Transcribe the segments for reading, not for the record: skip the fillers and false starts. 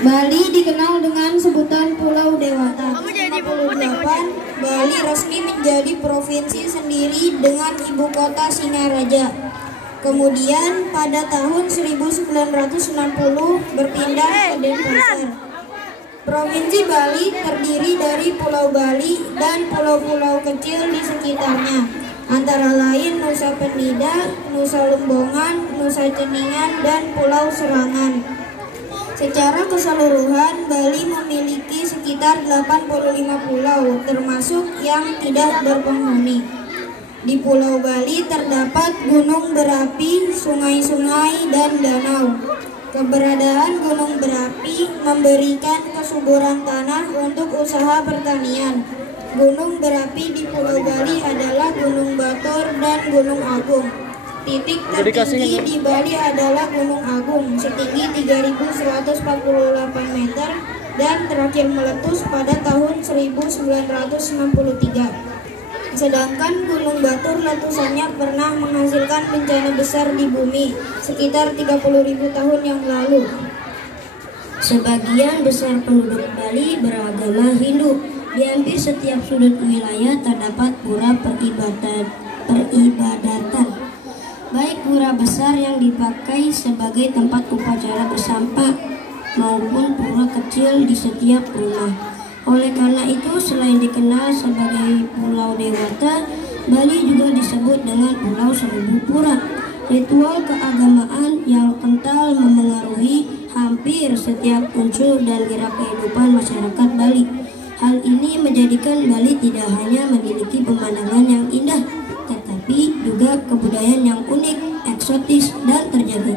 Bali dikenal dengan sebutan Pulau Dewata. 1958, Bali resmi menjadi provinsi sendiri dengan ibu kota Singaraja. Kemudian pada tahun 1960 berpindah ke Denpasar. Provinsi Bali terdiri dari Pulau Bali dan pulau-pulau kecil di sekitarnya, antara lain Nusa Penida, Nusa Lembongan, Nusa Ceningan, dan Pulau Serangan. Secara keseluruhan, Bali memiliki sekitar 85 pulau, termasuk yang tidak berpenghuni. Di Pulau Bali terdapat gunung berapi, sungai-sungai, dan danau. Keberadaan gunung berapi memberikan kesuburan tanah untuk usaha pertanian. Gunung berapi di Pulau Bali adalah Gunung Batur dan Gunung Agung. Titik tertinggi di Bali adalah Gunung Agung setinggi 3.148 meter dan terakhir meletus pada tahun 1963. Sedangkan Gunung Batur letusannya pernah menghasilkan bencana besar di bumi sekitar 30.000 tahun yang lalu. Sebagian besar penduduk Bali beragama Hindu. Di hampir setiap sudut wilayah terdapat pura peribadatan. Baik pura besar yang dipakai sebagai tempat upacara bersampah maupun pura kecil di setiap rumah. Oleh karena itu, selain dikenal sebagai Pulau Dewata, Bali juga disebut dengan Pulau Seribu Pura. Ritual keagamaan yang kental memengaruhi hampir setiap unsur dan gerak kehidupan masyarakat Bali. Hal ini menjadikan Bali tidak hanya memiliki pemandangan yang indah, tetapi juga kebudayaan yang unik, eksotis, dan terjaga.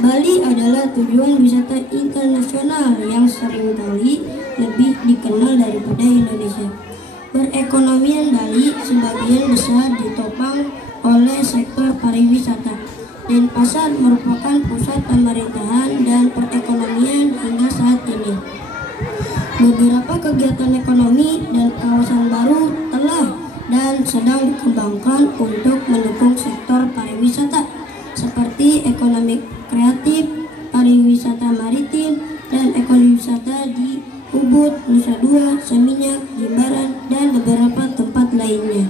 Bali adalah tujuan wisata internasional yang seringkali lebih dikenal daripada Indonesia. Perekonomian Bali sebagian besar ditopang oleh sektor pariwisata. Denpasar merupakan pusat pemerintahan dan perekonomian hingga saat ini. Beberapa kegiatan ekonomi dan kawasan baru telah dan sedang dikembangkan untuk mendukung sektor pariwisata seperti ekonomi kreatif, pariwisata maritim, dan ekowisata di Ubud, Nusa Dua, Seminyak, Jimbaran, dan beberapa tempat lainnya.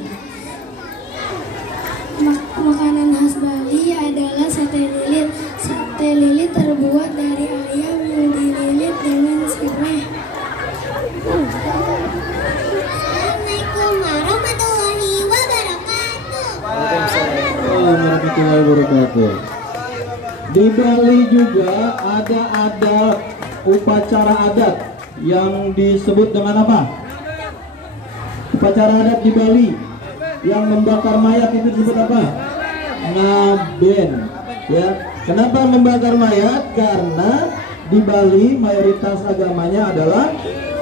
Makanan khas Bali adalah sate lilit. Sate lilit terbuat dari ayam yang dililit dengan serai. Assalamualaikum warahmatullahi wabarakatuh. Waalaikumsalam warahmatullahi wabarakatuh. Di Bali juga ada upacara adat yang disebut dengan apa? Upacara adat di Bali yang membakar mayat itu disebut apa? Ngaben. Ya, kenapa membakar mayat? Karena di Bali mayoritas agamanya adalah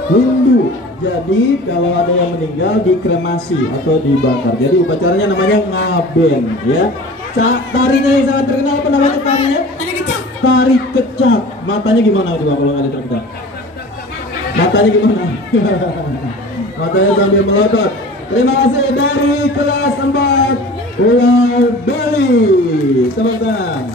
Hindu. Jadi kalau ada yang meninggal dikremasi atau dibakar. Jadi upacaranya namanya ngaben, ya. Tarinya yang sangat terkenal apa namanya tarinya? Tari kecak. Matanya gimana coba kalau nggak terkenal? Matanya gimana? Matanya sambil melotot. Terima kasih dari kelas 4 Pulau Bali. Tepuk tangan.